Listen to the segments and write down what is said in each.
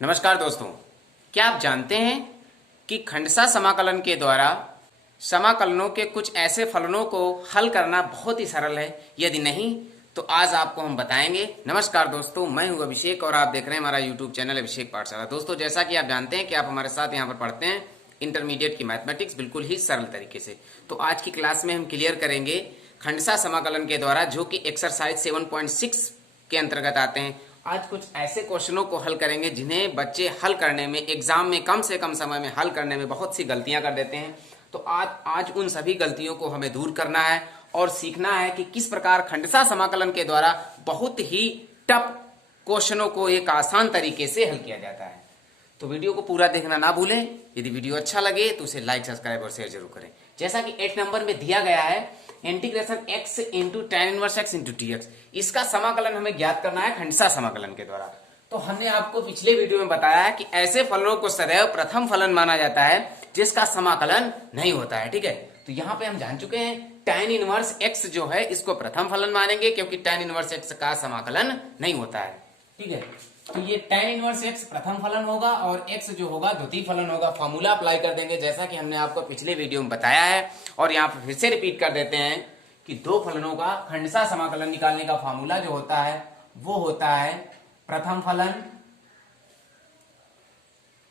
नमस्कार दोस्तों, क्या आप जानते हैं कि खंडसा समाकलन के द्वारा समाकलनों के कुछ ऐसे फलनों को हल करना बहुत ही सरल है। यदि नहीं तो आज आपको हम बताएंगे। नमस्कार दोस्तों, मैं हूं अभिषेक और आप देख रहे हैं हमारा यूट्यूब चैनल अभिषेक पाठशाला। दोस्तों, जैसा कि आप जानते हैं कि आप हमारे साथ यहाँ पर पढ़ते हैं इंटरमीडिएट की मैथमेटिक्स बिल्कुल ही सरल तरीके से। तो आज की क्लास में हम क्लियर करेंगे खंडसा समाकलन के द्वारा, जो कि एक्सरसाइज 7.6 के अंतर्गत आते हैं। आज कुछ ऐसे क्वेश्चनों को हल करेंगे जिन्हें बच्चे हल करने में, एग्जाम में कम से कम समय में हल करने में बहुत सी गलतियां कर देते हैं। तो आज उन सभी गलतियों को हमें दूर करना है और सीखना है कि किस प्रकार खंडसा समाकलन के द्वारा बहुत ही टफ क्वेश्चनों को एक आसान तरीके से हल किया जाता है। तो वीडियो को पूरा देखना ना भूलें। यदि वीडियो अच्छा लगे तो उसे लाइक, सब्सक्राइब और शेयर जरूर करें। जैसा कि 8 नंबर में दिया गया है, integration x into tan inverse x into dx, इसका समाकलन हमें ज्ञात करना है खंडसा समाकलन के द्वारा। तो हमने आपको पिछले वीडियो में बताया है कि ऐसे फलनों को सदैव प्रथम फलन माना जाता है जिसका समाकलन नहीं होता है। ठीक है, तो यहाँ पे हम जान चुके हैं tan इनवर्स x जो है इसको प्रथम फलन मानेंगे क्योंकि tan इनवर्स x का समाकलन नहीं होता है। ठीक है, तो ये tan इनवर्स x प्रथम फलन होगा और x जो होगा द्वितीय फलन होगा। फॉर्मूला अप्लाई कर देंगे जैसा कि हमने आपको पिछले वीडियो में बताया है, और यहाँ पर फिर से रिपीट कर देते हैं कि दो फलनों का खंडसा समाकलन निकालने का फॉर्मूला जो होता है वो होता है प्रथम फलन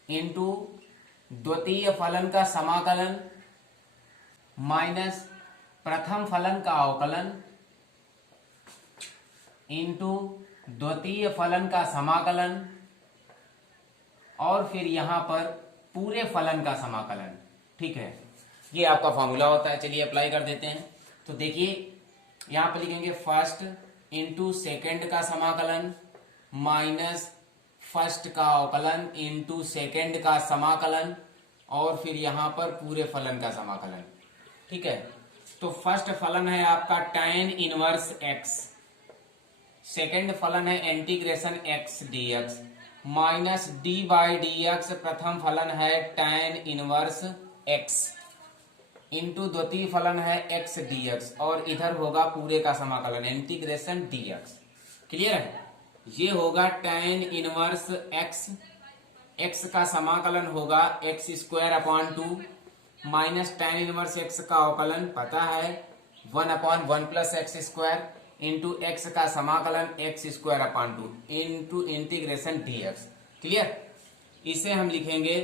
इंटू द्वितीय फलन का समाकलन माइनस प्रथम फलन का अवकलन इंटू द्वितीय फलन का समाकलन और फिर यहां पर पूरे फलन का समाकलन। ठीक है, ये आपका फॉर्मूला होता है। चलिए अप्लाई कर देते हैं। तो देखिए यहां पर लिखेंगे फर्स्ट इंटू सेकेंड का समाकलन माइनस फर्स्ट का अवकलन इंटू सेकेंड का समाकलन और फिर यहां पर पूरे फलन का समाकलन। ठीक है, तो फर्स्ट फलन है आपका tan इनवर्स x, सेकेंड फलन है integration x dx minus d by d x, प्रथम फलन है tan इनवर्स x इंटू द्वितीय फलन है x dx और इधर होगा पूरे का समाकलन इंटीग्रेशन dx। क्लियर है, ये होगा tan इनवर्स x का समाकलन होगा x square upon 2 minus tan inverse x का अवकलन पता है 1 upon 1 plus x square into x का समाकलन x square upon 2 into integration dx। Clear, इसे हम लिखेंगे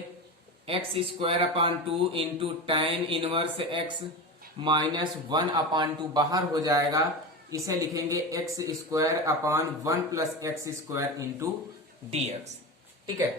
x square upon 2 into tan inverse x minus 1 upon 2 बाहर हो जाएगा, इसे लिखेंगे x square upon 1 plus x square into dx। ठीक है,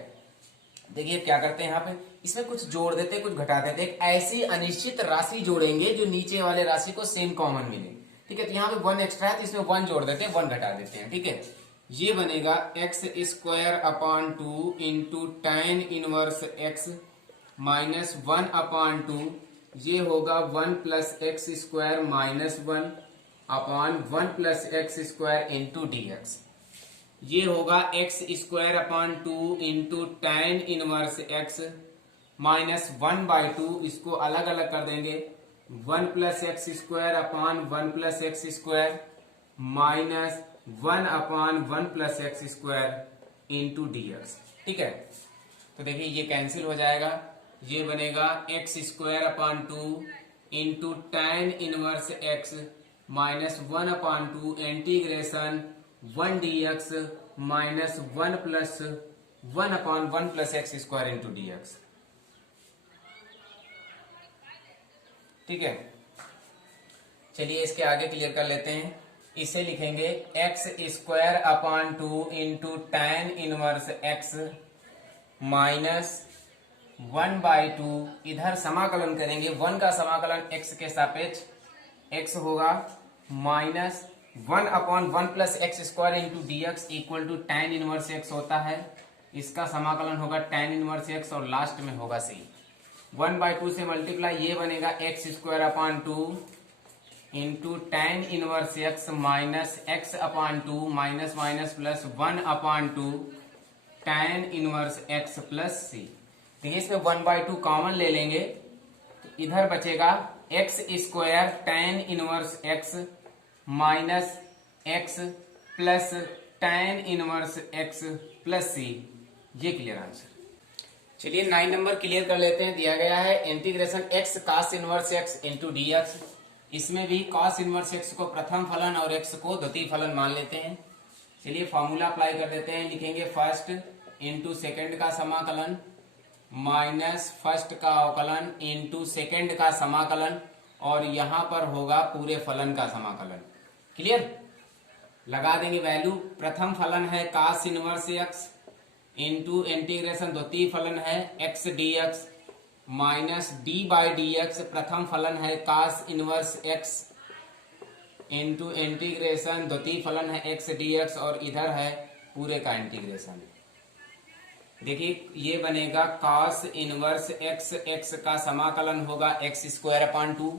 देखिए क्या करते हैं यहाँ पे, इसमें कुछ जोड़ देते कुछ घटा देते, एक ऐसी अनिश्चित राशि जोड़ेंगे जो नीचे वाले राशि को सेम कॉमन मिले। ठीक है, तो यहाँ पे 1 एक्स्ट्रा है तो इसमें 1 जोड़ देते हैं, 1 घटा देते हैं। ठीक है, ये बनेगा x square upon 2 into tan inverse x minus 1 upon 2, ये होगा 1 plus x square minus 1 upon 1 plus x square into dx। ये होगा X square upon 2 into tan inverse x minus 1 by 2, इसको अलग अलग कर देंगे 1 plus x square upon 1 plus x square minus 1 upon 1 plus x square into dx। ठीक है, तो देखिए ये कैंसिल हो जाएगा, ये बनेगा x square upon 2 into tan inverse x minus 1 upon 2 integration 1 dx minus 1 plus 1 upon 1 plus x square into dx। ठीक है, चलिए इसके आगे क्लियर कर लेते हैं। इसे लिखेंगे x square upon 2 into tan inverse x minus 1 by 2, इधर समाकलन करेंगे 1 का समाकलन x के सापेक्ष x होगा minus 1 upon 1 plus x square into dx equal to tan inverse x होता है, इसका समाकलन होगा tan इनवर्स x और लास्ट में होगा c। 1 बाई 2 से मल्टीप्लाई, ये बनेगा x square upon 2 into tan inverse x minus x upon 2 minus minus plus 1 upon 2 tan inverse x plus c। तो इसमें 1 बाई 2 कॉमन ले लेंगे तो इधर बचेगा x square tan inverse x minus x plus tan inverse x plus c ये clear answer. चलिए 9 number clear कर लेते हैं। दिया गया है integration x cos inverse x into d x. इसमें भी cos इनवर्स x को प्रथम फलन और x को द्वितीय फलन मान लेते हैं। चलिए फॉर्मूला अप्लाई कर देते हैं। लिखेंगे फर्स्ट इंटू सेकेंड का समाकलन माइनस फर्स्ट का अवकलन इंटू सेकेंड का समाकलन और यहां पर होगा पूरे फलन का समाकलन। क्लियर? लगा देंगे वैल्यू। प्रथम फलन है cos inverse x into integration द्वितीय फलन है x dx minus d by d x. प्रथम फलन है cos inverse x into integration द्वितीय फलन है x dx और इधर है पूरे का इंटीग्रेशन। देखिए ये बनेगा cos इनवर्स x, x का समाकलन होगा x square upon 2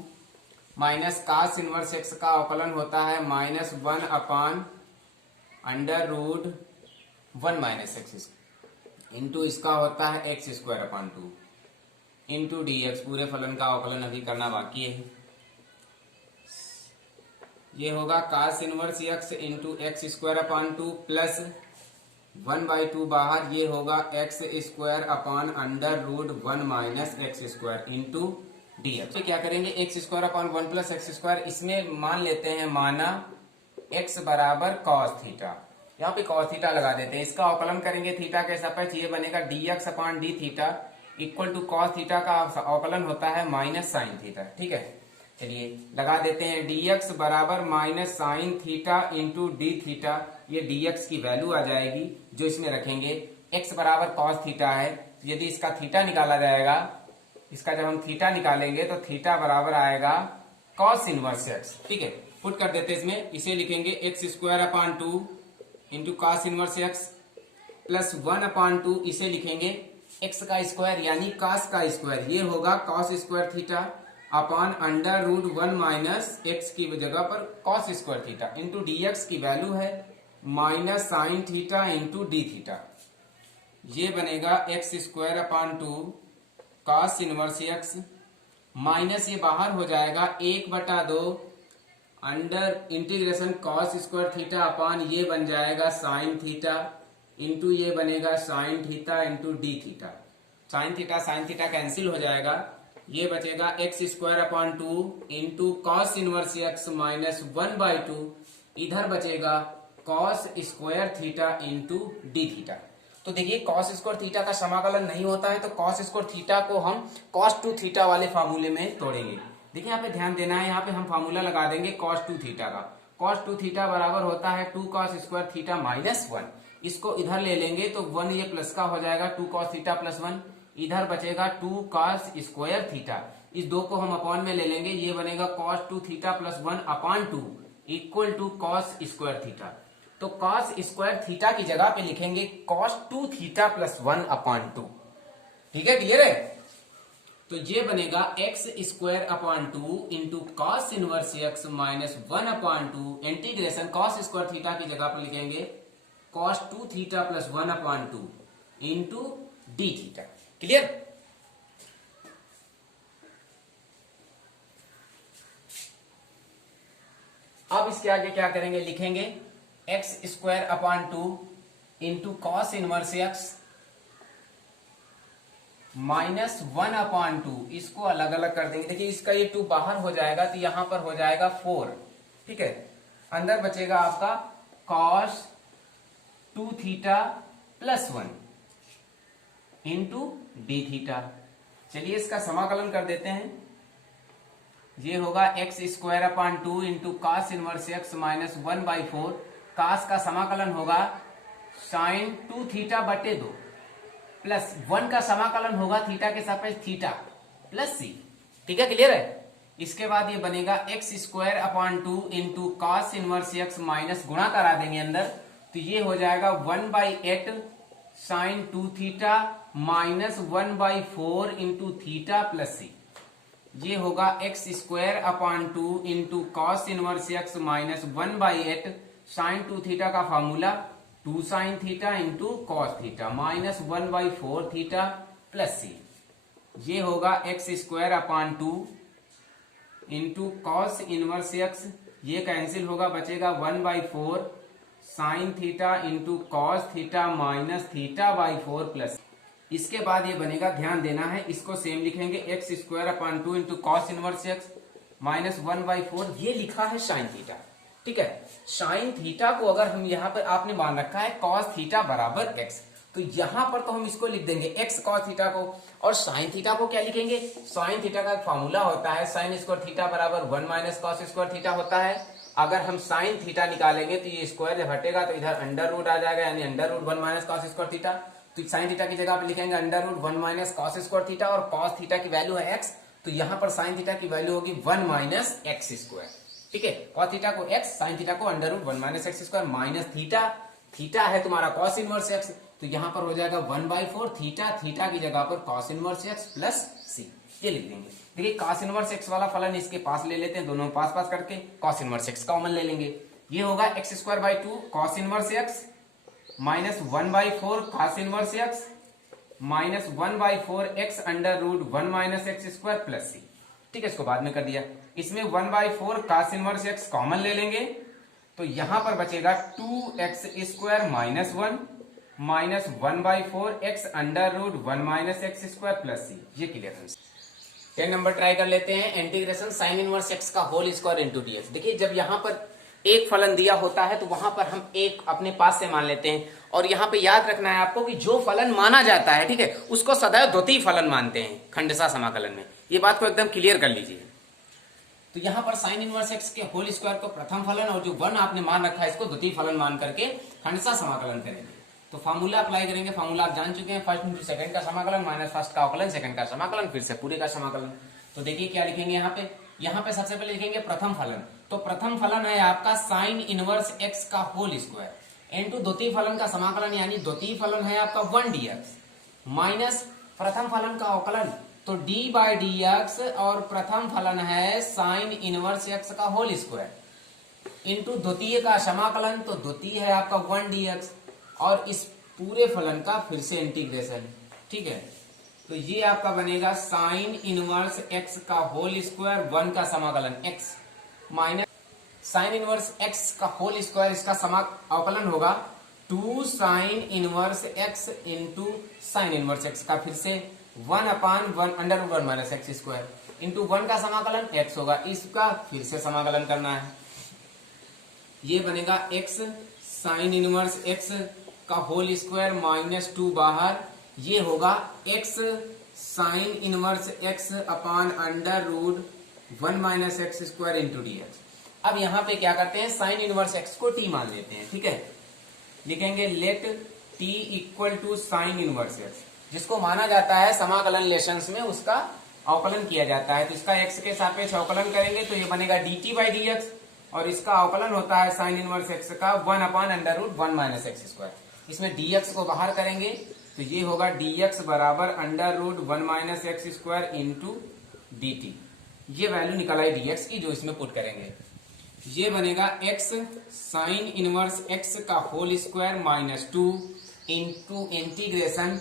minus cos inverse x का अवकलन होता है minus 1 upon under root 1 minus x into इसका होता है x square upon 2 into d x. पूरे फलन का अवकलन अभी करना बाकी है। ये होगा cos inverse x into x square upon 2 plus 1/2 बाहर, ये होगा x square upon under root 1 minus x square into d x. क्या करेंगे x square upon 1 plus x square, इसमें मान लेते हैं माना x बराबर कॉस थीटा। यहाँ पे कॉस थीटा लगा देते हैं। इसका अवकलन करेंगे थीटा के सापेक्ष, ये बनेगा dx upon d theta equal to cos theta का अवकलन होता है माइनस साइन थीटा। ठीक है, चलिए लगा देते हैं dx बराबर minus sine theta into d theta. ये dx की वैल्यू आ जाएगी जो इसमें रखेंगे। x बराबर कॉस थीटा है, तो यदि इसका थीटा निकाला जाएगा, इसका जब हम थीटा निकालेंगे तो थीटा बराबर आएगा कॉस इनवर्स x। ठीक है, पुट कर देते इसमें। इसे लिखेंगे x square upon 2 into cos inverse x plus 1 upon 2, इसे लिखेंगे x का स्क्वायर यानी cos का स्क्वायर। ये होगा cos square theta upon under root 1 minus x की जगह पर cos square theta into dx की वैल्यू है minus sine theta into d theta. ये बनेगा x square upon 2 cos inverse x minus ये बाहर हो जाएगा 1/2 under integration cos square theta upon ये बन जाएगा साइन थीटा इंटू ये बनेगा sine theta into d theta. Sine theta cancel हो जाएगा, ये बचेगा x square upon 2 into cos inverse x minus 1/2, इधर बचेगा cos square theta into d theta. तो देखिए cos स्क्वायर थीटा का समाकलन नहीं होता है, तो cos स्क्वायर थीटा को हम cos 2 थीटा वाले फार्मूले में तोड़ेंगे। देखिए यहाँ पे ध्यान देना है, यहाँ पे हम फार्मूला लगा देंगे cos 2 थीटा का। cos 2 थीटा बराबर होता है 2 cos स्क्वायर थीटा माइनस 1। इसको इधर ले लेंगे तो 1 ये प्लस का हो जाएगा 2 cos थीटा प्लस 1, इधर बचेगा 2 cos स्क्वायर थीटा। इस दो को हम अपॉन में ले लेंगे, ये बनेगा cos 2 theta plus 1 upon 2 equal to cos square theta. तो cos स्क्वायर थीटा की जगह पे लिखेंगे cos 2 थीटा प्लस 1 अपान 2। ठीक है, क्लियर है? तो ये बनेगा x square upon 2 into cos inverse x minus 1 upon 2 integration cos square theta की जगह पर लिखेंगे cos 2 theta plus 1 upon 2 into d theta. Clear? अब इसके आगे क्या करेंगे, लिखेंगे x square upon 2 into cos inverse x minus 1 upon 2। इसको अलग अलग कर देंगे। देखिए इसका ये 2 बाहर हो जाएगा तो यहां पर हो जाएगा 4। ठीक है, अंदर बचेगा आपका cos 2 theta plus 1 into d theta. चलिए इसका समाकलन कर देते हैं। ये होगा x square upon 2 into cos inverse x minus 1/4। cos का समाकलन होगा साइन 2 थीटा बटे 2 प्लस 1 का समाकलन होगा थीटा के सापेक्ष थीटा प्लस c। ठीक है, क्लियर है? इसके बाद ये बनेगा x square upon 2 into cos inverse x minus गुणा करा देंगे अंदर, तो ये हो जाएगा 1/8 sine 2 theta minus 1/4 into theta plus c। ये होगा x square upon 2 into cos inverse x minus 1/8 sine 2 theta का formula 2 sine theta into cos theta minus 1/4 theta plus c। ये होगा x square upon 2 into cos inverse x, ये cancel होगा, बचेगा 1/4 sign theta into cos theta minus theta by 4 plus. इसके बाद ये बनेगा, ध्यान देना है, इसको सेम लिखेंगे x square upon 2 into cos inverse x minus 1/4। ये लिखा है साइन थीटा, ठीक है। साइन थीटा को अगर हम यहाँ पर आपने मान रखा है कॉस थीटा बराबर एक्स, तो यहां पर तो हम इसको लिख देंगे एक्स कॉस थीटा को, और साइन थीटा को क्या लिखेंगे? साइन थीटा का फॉर्मूला होता है साइन स्क्वायर थीटा बराबर 1 माइनस कॉस स्क्वायर थीटा होता है। अगर हम साइन थीटा निकालेंगे तो ये स्क्वायर जब हटेगा तो इधर अंडर रूट आ जाएगा, यानी under root 1 minus cos square theta. तो साइन थीटा की जगह पे लिखेंगे under root 1 minus cos square theta, और कॉस थीटा की वैल्यू है एक्स, तो यहाँ पर साइन थीटा की वैल्यू होगी 1 माइनस एक्स स्क्वायर, ठीक है। कॉस थीटा को एक्स, साइन थीटा को under root 1 minus x square minus theta, theta है तुम्हारा कॉस इनवर्स एक्स, तो यहां पर हो जाएगा 1/4 थीटा, थीटा की जगह पर cos inverse x plus C, ये लिख देंगे। देखिए कॉस इनवर्स एक्स वाला फलन इसके पास ले लेते हैं, दोनों पास पास करके कॉस इनवर्स एक्स कॉमन ले लेंगे। ये होगा X square by 2 cos inverse x minus 1/4 cos inverse x minus 1/4 X under root 1 minus x square plus C, ठीक है। इसको बाद में कर दिया। इसमें 1/4 कॉस इनवर्स एक्स कॉमन ले लेंगे, तो यहां पर बचेगा 2x square minus 1 minus 1/4 X under root 1 minus x square plus C, ये क्लियर है। 10 नंबर ट्राई कर लेते हैं, इंटीग्रेशन साइन इनवर्स एक्स का होल स्क्वायर इंटू डीएक्स। देखिए जब यहाँ पर एक फलन दिया होता है तो वहां पर हम एक अपने पास से मान लेते हैं, और यहाँ पे याद रखना है आपको कि जो फलन माना जाता है, ठीक है, उसको सदैव द्वितीय फलन मानते हैं खंडसा समाकलन में, ये बात को एकदम क्लियर कर लीजिए। तो यहाँ पर साइन इनवर्स एक्स के होल स्क्वायर को प्रथम फलन, और जो 1 आपने मान रखा है इसको द्वितीय फलन मान करके खंडसा समाकलन करेंगे। तो फार्मूला अप्लाई करेंगे, फार्मूला आप जान चुके हैं, फर्स्ट इंटू सेकंड का समाकलन माइनस फर्स्ट का अवकलन सेकंड का समाकलन फिर से पूरे का समाकलन। तो देखिए क्या लिखेंगे यहाँ पे सबसे पहले लिखेंगे प्रथम फलन। तो प्रथम फलन है आपका साइन इनवर्स एक्स का होल स्क्वायर इंटू द्वितीय फलन का समाकलन, यानी द्वितीय फलन है आपका 1 dx माइनस प्रथम फलन का अवकलन, तो d बाई dx, और प्रथम फलन है साइन इनवर्स एक्स का होल स्क्वायर इंटू द्वितीय का समाकलन, तो द्वितीय है आपका 1 dx, और इस पूरे फलन का फिर से इंटीग्रेशन, ठीक है। तो ये आपका बनेगा साइन इनवर्स एक्स का होल स्क्वायर 1 का समाकलन x minus sine inverse x का होल स्क्वायर, इसका अवकलन होगा 2 sine inverse x into sine inverse x का फिर से 1/1 under root 1 minus x square into 1 का समाकलन x होगा, इसका फिर से समाकलन करना है। ये बनेगा x साइन इनवर्स x का होल स्क्वायर माइनस 2 बाहर, ये होगा x sine inverse x upon under root 1 minus x square into dx। अब यहाँ पे क्या करते हैं, साइन इनवर्स x को t मान लेते हैं, ठीक है। लिखेंगे let t equal to sine inverse x, जिसको माना जाता है समाकलन लेशंस में उसका अवकलन किया जाता है। तो इसका x के सापेक्ष अवकलन करेंगे तो ये बनेगा dt बाई dx, और इसका अवकलन होता है साइन इनवर्स x का 1 upon under root 1 minus x square. इसमें dx को बाहर करेंगे तो ये होगा dx बराबर under root 1 minus x square into dt। ये वैल्यू निकल आई dx की जो इसमें पुट करेंगे। ये बनेगा x साइन इनवर्स x का whole square minus 2 into integration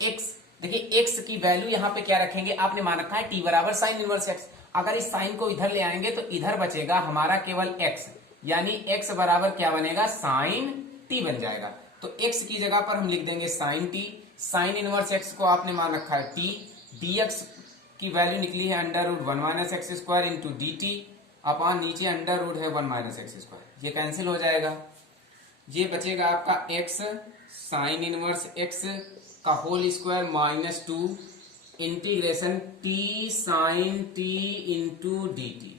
x। देखिए x की वैल्यू यहाँ पे क्या रखेंगे, आपने मान रखा है t बराबर साइन इनवर्स x। अगर इस साइन को इधर ले आएंगे तो इधर बचेगा हमारा केवल x, यानी x बराबर क्या बनेगा, साइन t बन जाएगा। तो x की जगह पर हम लिख देंगे sine t, sine inverse x को आपने मान रखा है t, dx की वैल्यू निकली है under root 1 minus x square into dt upon नीचे अंडर रूट है 1 माइनस एक्स स्क्वायर, ये कैंसिल हो जाएगा। ये बचेगा आपका x साइन इनवर्स x का whole square minus 2 integration t sine t इंटू dt,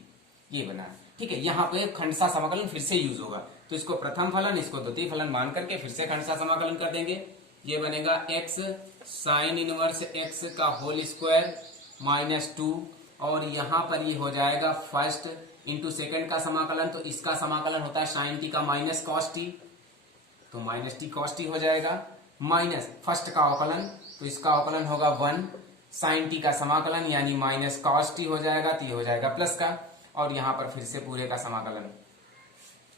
ये बना, ठीक है। यहाँ पे खंडसा समाकलन फिर से यूज होगा, तो इसको प्रथम फलन इसको द्वितीय फलन मान करके फिर से खंडसा समाकलन कर देंगे। ये बनेगा x साइन इनवर्स x का होल स्क्वायर माइनस 2, और यहाँ पर ये हो जाएगा फर्स्ट इंटू सेकेंड का समाकलन, तो इसका समाकलन होता है साइन t का माइनस कॉस t, तो माइनस t कॉस t हो जाएगा, माइनस फर्स्ट का अवकलन, तो इसका अवकलन होगा 1 साइन t का समाकलन यानी माइनस कॉस t हो जाएगा, t हो जाएगा प्लस का, और यहाँ पर फिर से पूरे का समाकलन,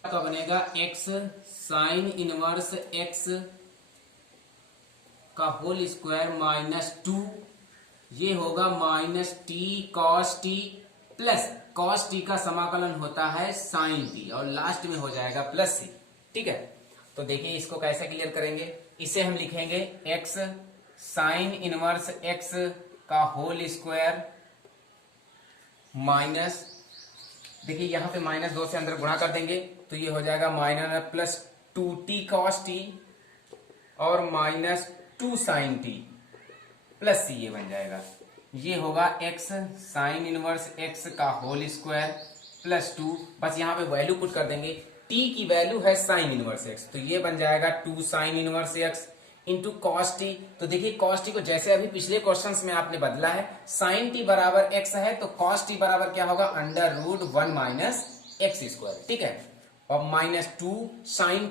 तो बनेगा x साइन इनवर्स x का होल स्क्वायर माइनस 2, ये होगा minus t cos t plus cos t का समाकलन होता है साइन t, और लास्ट में हो जाएगा प्लस c। ठीक है, तो देखिए इसको कैसे क्लियर करेंगे। इसे हम लिखेंगे एक्स साइन इनवर्स एक्स का होल स्क्वायर माइनस, देखिए यहां पे माइनस 2 से अंदर गुणा कर देंगे तो ये हो जाएगा minus plus 2t cos t और minus 2 sign T plus C, ये बन जाएगा। ये होगा एक्स साइन इनवर्स एक्स का होल स्क्वायर प्लस 2, बस यहाँ पे वैल्यू पुट कर देंगे। t की वैल्यू है साइन इनवर्स एक्स, तो ये बन जाएगा 2 sine inverse x into cos T. तो देखिए कॉस टी को जैसे अभी पिछले क्वेश्चंस में आपने बदला है, साइन टी बराबर एक्स है तो कॉस टी बराबर क्या होगा, under root 1 minus x square, ठीक है। और माइनस 2 साइन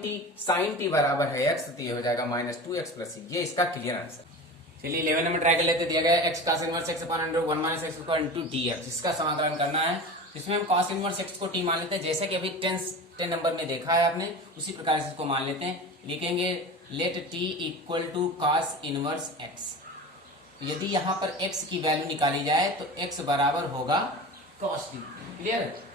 टी बराबर है एक्स, तो ये हो जाएगा माइनस 2x प्लस सी। ये इसका क्लियर आंसर। चलिए 11 नंबर ट्राई कर लेते। दिया गया x cos inverse x upon under 1 minus x square into dx, इसका समाकलन करना है। इसमें हम cos इनवर्स एक्स को t मान लेते हैं, जैसे कि अभी 10 नंबर में देखा है आपने, उसी प्रकार से इसको मान लेते हैं। लिखेंगे let t equal to cos inverse x. यदि यहाँ पर x की वैल्यू निकाली जाए तो x बराबर होगा cos t, क्लियर है।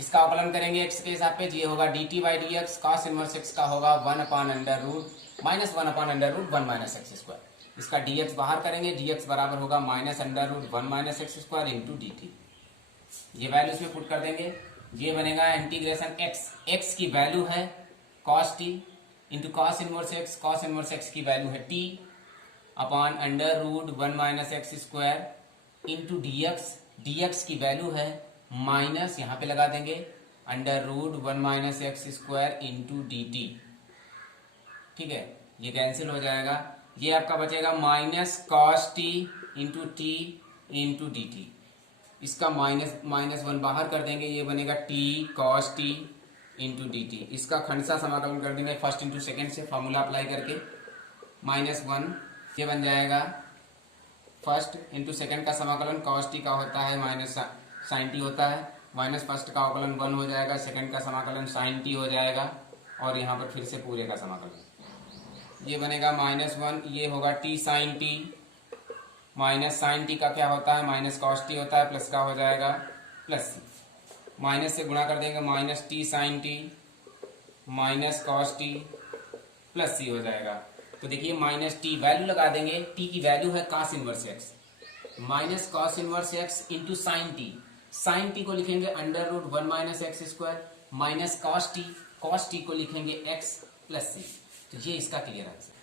इसका अवकलन करेंगे x के हिसाब पे, ये होगा dt by d x, cos inverse x का होगा 1 upon under root minus 1 upon under root 1 minus x square. इसका dx बाहर करेंगे, dx बराबर होगा minus under root 1 minus x square into d t. ये वैल्यू इसमें पुट कर देंगे, ये बनेगा इंटीग्रेशन x की वैल्यू है cos t into cos inverse x की वैल्यू है t upon under root 1 minus x square into dx की वैल्यू है माइनस, यहाँ पे लगा देंगे under root 1 minus x square into d t, ठीक है। ये कैंसिल हो जाएगा, ये आपका बचेगा minus cos t into t into d t. इसका माइनस 1 बाहर कर देंगे, ये बनेगा t cos t into d t. इसका खंडसा समाकलन कर देंगे फर्स्ट इंटू सेकेंड से फॉर्मूला अप्लाई करके, माइनस 1 ये बन जाएगा फर्स्ट इंटू सेकेंड का समाकलन कॉस टी का होता है माइनस साइन टी होता है, माइनस फर्स्ट का अवकलन 1 हो जाएगा, सेकंड का समाकलन साइन टी हो जाएगा और यहाँ पर फिर से पूरे का समाकलन ये बनेगा माइनस 1, ये होगा t sine T minus sine t का क्या होता है माइनस कॉस टी होता है, प्लस का हो जाएगा प्लस सी, माइनस से गुणा कर देंगे minus T sine T minus cos T plus C हो जाएगा। तो देखिए माइनस टी वैल्यू लगा देंगे, टी की वैल्यू है cos inverse x, minus cos inverse x into sine t को लिखेंगे under root 1 minus x square minus cos t को लिखेंगे x प्लस सी। तो ये इसका क्लियर आंसर।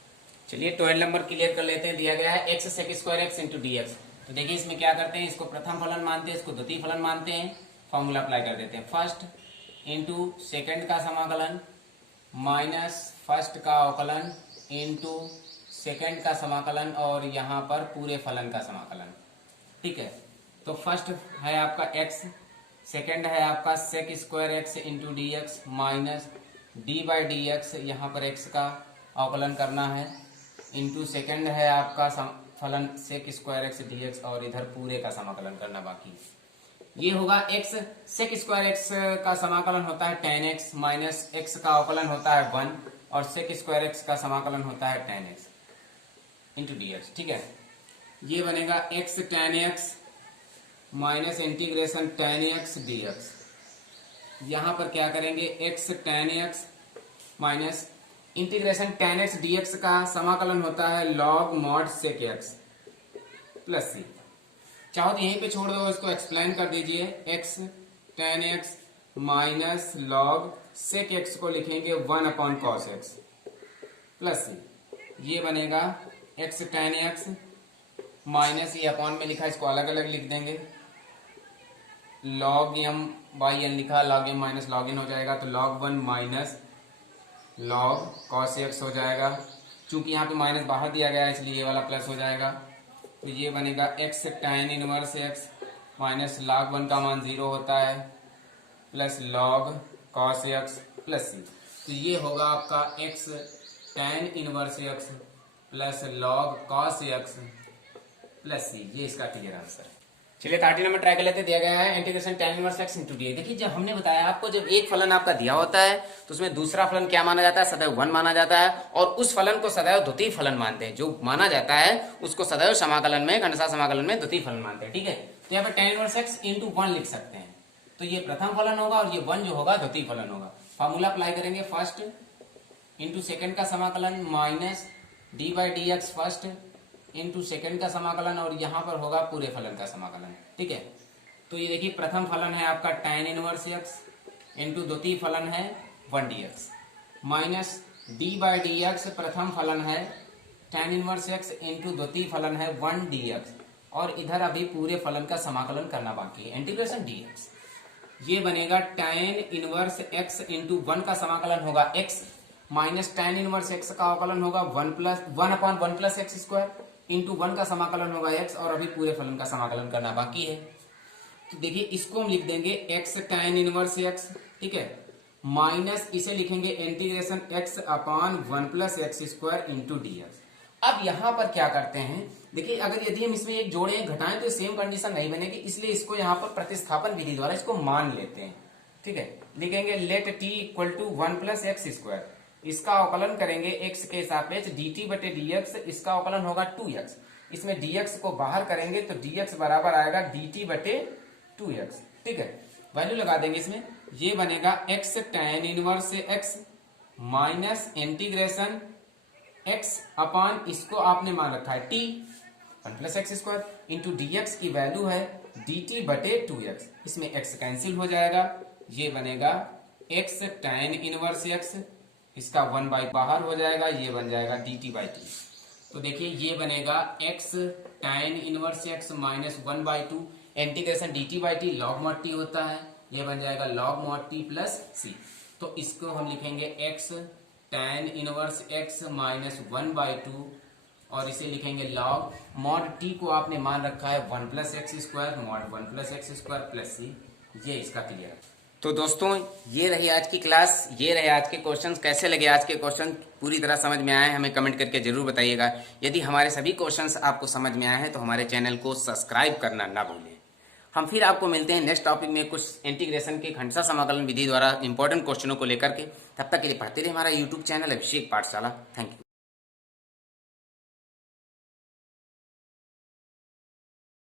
चलिए 12 नंबर क्लियर कर लेते हैं। दिया गया है x sec square x into d x. तो देखिए इसमें क्या करते हैं, इसको प्रथम फलन मानते हैं, इसको द्वितीय फलन मानते हैं, फॉर्मूला अप्लाई कर देते हैं। फर्स्ट इंटू सेकेंड का समाकलन माइनस फर्स्ट का अवकलन इंटू सेकेंड का समाकलन और यहाँ पर पूरे फलन का समाकलन, ठीक है। तो फर्स्ट है आपका x, सेकेंड है आपका sec square x into d x minus d by d x, यहाँ पर x का अवकलन करना है, इंटू सेकेंड है आपका फलन sec square x d x और इधर पूरे का समाकलन करना बाकी। ये होगा x सेक स्क्वायर एक्स का समाकलन होता है tan x माइनस x का अवकलन होता है 1 और सेक स्क्वायर एक्स का समाकलन होता है tan x into d x, ठीक है। ये बनेगा x tan x minus integration tan x dx। यहाँ पर क्या करेंगे x tan x minus integration tan x dx का समाकलन होता है log mod sec x plus C. चाहो तो यहीं पे छोड़ दो, इसको एक्सप्लेन कर दीजिए। x tan x minus log sec x को लिखेंगे 1 upon cos x plus C. ये बनेगा x tan x माइनस ये अपॉन में लिखा, इसको अलग अलग लिख देंगे, log m बाई एन लिखा, log m minus log n हो जाएगा, तो log 1 minus log cos x हो जाएगा। चूंकि यहाँ पे माइनस बाहर दिया गया है इसलिए ये वाला प्लस हो जाएगा। तो ये बनेगा x tan inverse x minus log 1 का मान 0 होता है plus log cos x plus C. तो ये होगा आपका x tan inverse x plus log cos x plus C. ये इसका क्लियर आंसर है। चलिए 13 नंबर ट्राई कर लेते हैं। दिया गया है integration tan inverse x into D. देखिए जब हमने बताया आपको, जब एक फलन आपका दिया होता है तो उसमें दूसरा फलन क्या माना जाता है, सदैव 1 माना जाता है और उस फलन को सदैव द्वितीय फलन मानते हैं। जो माना जाता है उसको सदैव समाकलन में, खंडसा समाकलन में द्वितीय फलन मानते हैं, ठीक है। तो यहाँ पर tan इनवर्स x इंटू 1 लिख सकते हैं, तो ये प्रथम फलन होगा और ये 1 जो होगा द्वितीय फलन होगा। फॉर्मूला अप्लाई करेंगे, फर्स्ट इंटू सेकेंड का समाकलन minus d by d x first into second का समाकलन, और यहाँ पर होगा पूरे फलन का समाकलन। ठीक है, तो ये देखिए प्रथम फलन है आपका tan इनवर्स एक्स इंटू द्वितीय फलन है 1 dx minus d by d x प्रथम फलन है tan इनवर्स एक्स इंटू द्वितीय फलन है 1 dx, और इधर अभी पूरे फलन का समाकलन करना बाकी है, इंटीग्रेशन dx। ये बनेगा tan इनवर्स x इंटू 1 का समाकलन होगा x minus tan inverse x का अवकलन होगा 1 प्लस एक्स स्क्वायर इंटू 1 का समाकलन होगा x, और अभी पूरे फलन का समाकलन करना बाकी है। तो देखिए इसको हम लिख देंगे x tan इनवर्स x, ठीक है, माइनस इसे लिखेंगे integration x upon 1 plus x square into d x. अब यहां पर क्या करते हैं, देखिए अगर यदि हम इसमें एक जोड़े घटाएं तो सेम कंडीशन नहीं बनेगी, इसलिए इसको यहां पर प्रतिस्थापन विधि द्वारा इसको मान लेते हैं। ठीक है, लिखेंगे let t equal to 1 plus x square, इसका अवकलन करेंगे x के सापेक्ष dt बटे dx, इसका अवकलन होगा 2x, इसमें dx को बाहर करेंगे तो dx बराबर आएगा dt बटे 2x। ठीक है, वैल्यू लगा देंगे इसमें, ये बनेगा x tan inverse x minus integration x upon इसको आपने मान रखा है t 1 plus x square into dx की वैल्यू है dt बटे 2x, इसमें x कैंसिल हो जाएगा, ये बनेगा x tan इनवर्स x, इसका 1 बाई बाहर हो जाएगा, ये बन जाएगा dt बाई t। तो देखिए ये बनेगा x tan inverse x minus 1 by 2 integration dt by t log mod t होता है, ये बन जाएगा log mod t plus c। तो इसको हम लिखेंगे x tan inverse x minus 1 by 2, और इसे लिखेंगे log mod t को आपने मान रखा है 1 plus x square mod 1 plus x square plus c। ये इसका क्लियर है। तो दोस्तों ये रही आज की क्लास, ये रहे आज के क्वेश्चंस। कैसे लगे आज के क्वेश्चन, पूरी तरह समझ में आए हमें कमेंट करके जरूर बताइएगा। यदि हमारे सभी क्वेश्चंस आपको समझ में आए हैं तो हमारे चैनल को सब्सक्राइब करना ना भूलें। हम फिर आपको मिलते हैं नेक्स्ट टॉपिक में कुछ इंटीग्रेशन के खंडसा समाकलन विधि द्वारा इंपॉर्टेंट क्वेश्चनों को लेकर के। तब तक के लिए पढ़ते रहिए हमारा यूट्यूब चैनल अभिषेक पाठशाला। Thank you.